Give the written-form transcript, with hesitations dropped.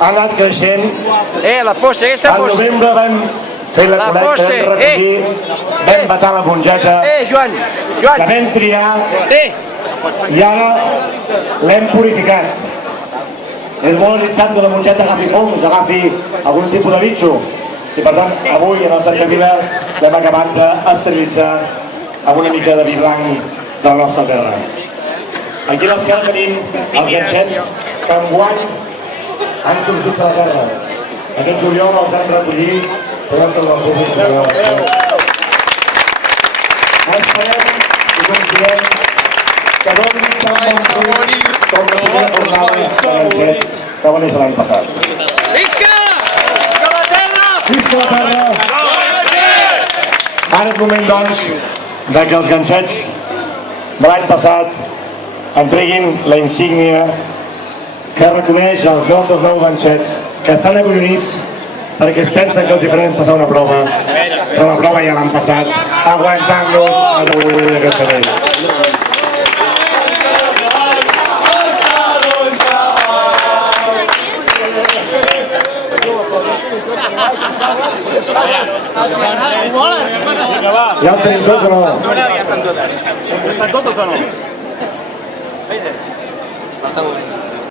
ha anat creixent. La posta, aquesta Al posta. novembre vam fer la col·lecta, vam recollir, vam batar la mongeta, Joan. la vam triar i ara l'hem purificat. És molt arriscat que la mongeta agafi fongs, agafi algun tipus de bitxo. I per tant, avui en el Santa Vila l'hem acabat d'esterilitzar amb una mica de vi blanc de la nostra terra. Aquí a l'esquerra tenim els ganxets que enguany han sorgit de la terra. Aquest juliol els vam recollir per la província de Barcelona. Esperem i confiem que donin tan bon fruit com la primera jornada de ganxets que va néixer l'any passat. Visca! Visca la terra! Visca la terra! Ara és moment, doncs, que els ganxets de l'any passat entreguin la insígnia que reconeix els nostres nous ganxets que estan acollonits perquè es pensen que els hi farem passar una prova, però la prova ja l'han passat aguantant-nos a l'orgull d'aquesta llei. Ja els tenim tots o no? Ja estan totes o no? Falta un.